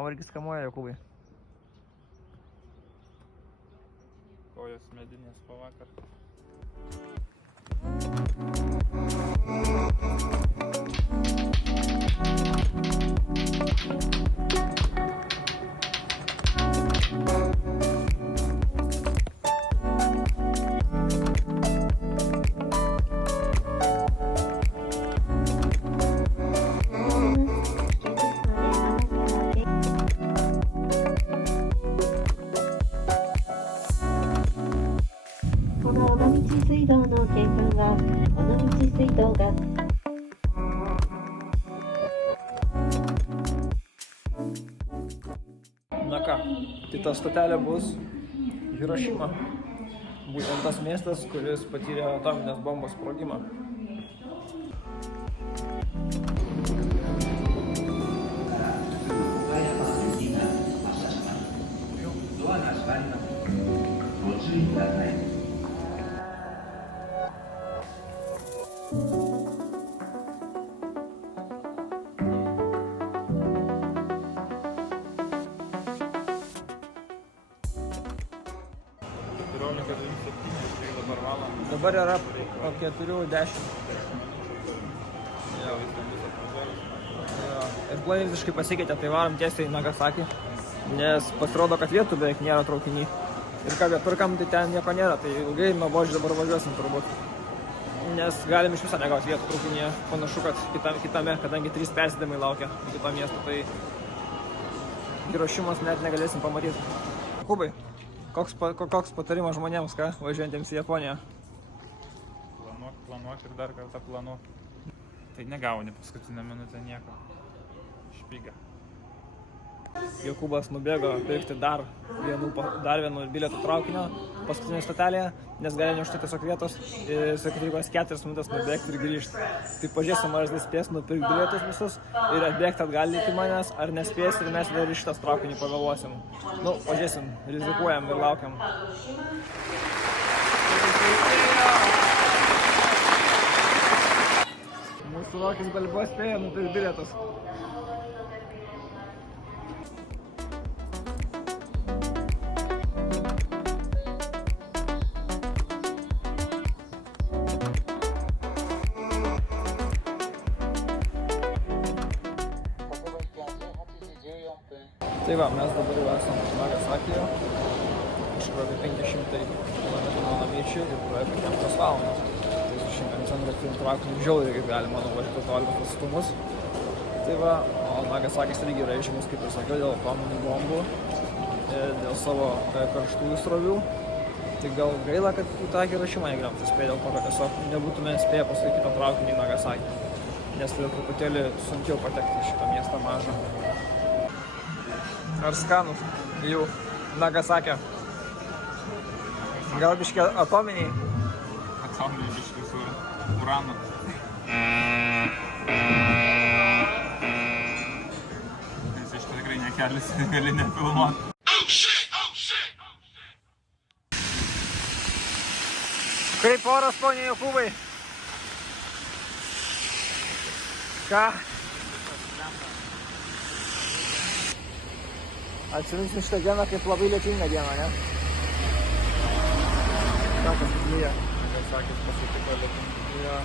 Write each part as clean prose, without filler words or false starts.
Nuovargis kamuoja, Jokūbai. Kojos medinės po vakar. Na ką, tai ta stotelė bus Hirošima. Būtent tas miestas, kuris patyrė atominės bombos sprogimą. Dabar yra po 4:10. Ir planai visiškai pasikeitė, tai varom tiesiai į Nagasaki, nes pasirodo, kad vietų beveik nėra traukinį. Ir ką pirkam, tai ten nieko nėra, tai ilgai nuobožiai dabar važiuosim turbūt. Nes galim iš viso negauti vietų traukinyje. Panašu, kad kitame, kadangi 3 persėdimai laukia į kitą miestą, tai Hirošimos net negalėsim pamatyti. Kubai, koks patarimas žmonėms, ką, važiuojantiems į Japoniją? Planuok ir dar kartą planuok. Tai negauni paskutinę minutę nieko. Špyga. Jokūbas nubėgo pirkti dar vienu bilietų traukinio paskutinėje stotelėje, nes gali neužtekti tiesiog vietos ir sakyti, reikės 4 minutės nubėgti ir grįžti. Tai pažiūrėsim, ar jis spės nupirkti bilietus visus ir atbėgti atgal iki manęs, ar nespės ir mes dar iš šitas traukinį pavėluosim. Nu, pažiūrėsim, rizikuojam ir laukiam. Mūsų laukis balbos spėjo nupirkti bilietus. Tai va, mes dabar jau esame Nagasakyje, kažkur apie 500 km nuo namiečių ir praėjo 5 valandas. Tai su šiandien centrą turim traukinį žiauriai, kaip galima nuvažiuoti tolimus atstumus. Tai va, o Nagasakis irgi yra žymus, kaip ir sakiau, dėl atominių bombų, dėl savo karštųjų srovių. Tai gal gaila, kad į tą Hirošimą negalėjom suspėti, dėl to, kad tiesiog nebūtume spėję paskui kitą traukinį į Nagasakį. Nes tai truputėlį sunkiau patekti į šitą miestą mažą. Ar skanus jų Nagasakė? Gal biškė atominiai? Atominiai biškė su uranu. Nes iš to tikrai nekelis, gali nefilmuoti. Kaip oras, ponia Jokūbai? Ką? Atsiminsim šitą dieną kaip labai lietingą dieną, ne? Ką tas lyja? Nagasakis pasitiko lietingą.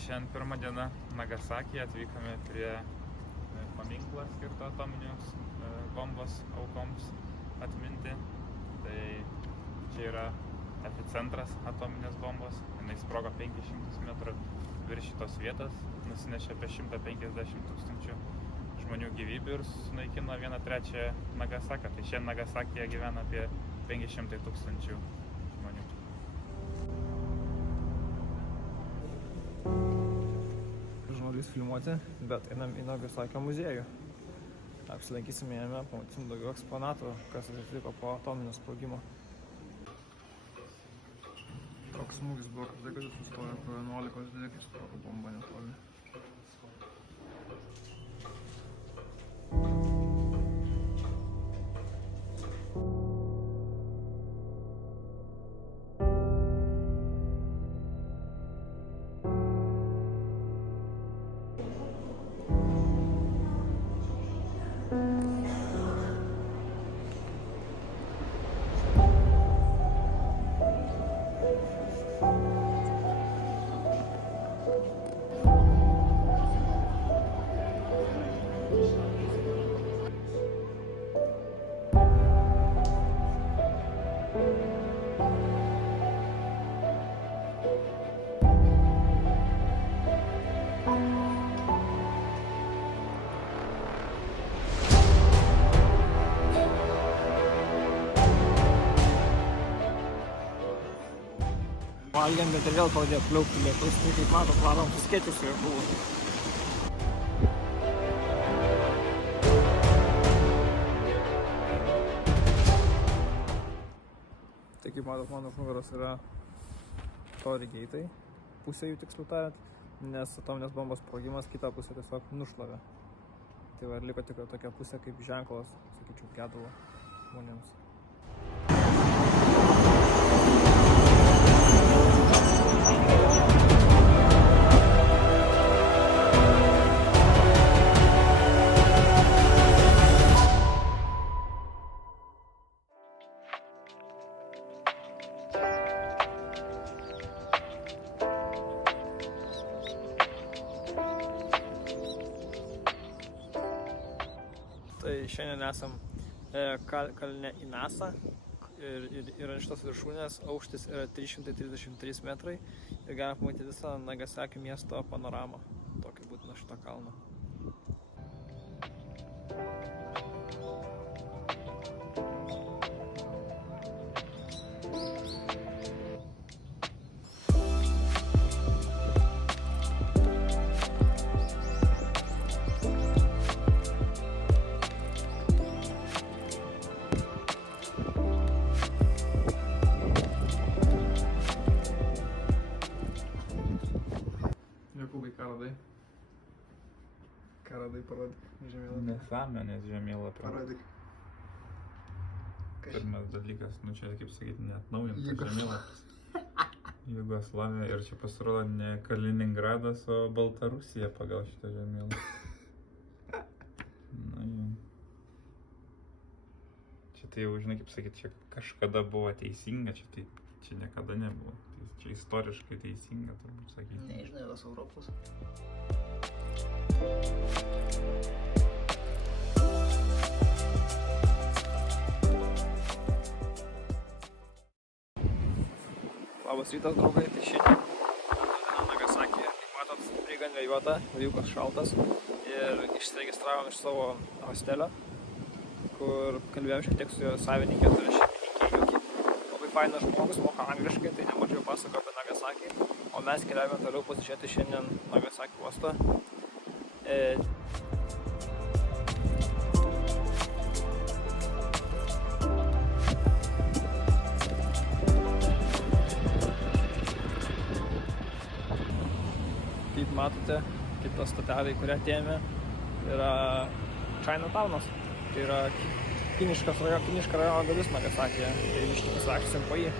Šiandien pirmą dieną Nagasakyje atvykome prie paminklo skirto atominius bombos aukoms atminti. Tai čia yra epicentras atominės bombos. Jis sprogo 500 metrų virš šitos vietos, nusinešė apie 150 000 žmonių gyvybių ir sunaikino 1/3 Nagasakio. Tai šiandien Nagasakyje gyvena apie 500 000 žmonių. nepavyks filmuoti, bet einam į Nagasakio muziejų. Apsilankysime jame, pamatysim daugiau eksponatų, kas atsitiko po atominio sprogimo. Toks smūgis buvo, kad laikas sustojo po 11 dėkis, sprogo bomba netoli. Valgiam, bet ir vėl pradėjo pliaukti lietus, tai kaip matot, varom suskėtis su jo buvo. Tai kaip matot, mano nugaros yra Torii geitai, pusė jų tiksliau tariant, nes atominės bombos sprogimas kitą pusę tiesiog nušlavė. Tai va ir liko tik tokia pusė kaip ženklas, sakyčiau, gedulo žmonėms. Tai šiandien esam kalne į Nasą ir ant šitos viršūnės aukštis yra 333 metrai ir galime pamatyti visą Nagasakio miesto panoramą. Tokia būtų nuo šito kalno. Jokūbai, ką radai? Ką radai, parodyk žemėlapį. Nesąmonės žemėlapį. Parodyk. Pirmas dalykas, nu čia kaip sakyti, neatnaujintas žemėlapis. Jugoslavija ir čia pasirodo ne Kaliningradas, o Baltarusija pagal šitą žemėlapį. Na jau. Čia tai jau, žinai, kaip sakyti, čia kažkada buvo teisinga, čia niekada nebuvo. Čia istoriškai teisinga, turbūt sakyti. Nežinai, tos Europos. Labas rytas, draugai, tai šiandien Nagasakyje, kaip matot, tikrai gan vėjuota, vėjukas šaltas ir išsiregistravom iš savo hostelio, kur kalbėjom šiek tiek su jo savininkė, tai yra šeimininkė Juki. Labai fainas žmogus, moka angliškai, tai nemažiau pasako apie Nagasakį, o mes keliavome toliau pasižiūrėti šiandien Nagasakio uostą. Kaip matote, kita stotelė, į kurią atėjome, yra Chinatownas. Tai yra kiniška rajono dalis Nagasakyje. Tai iš tikrųjų vaikščiosim po jį.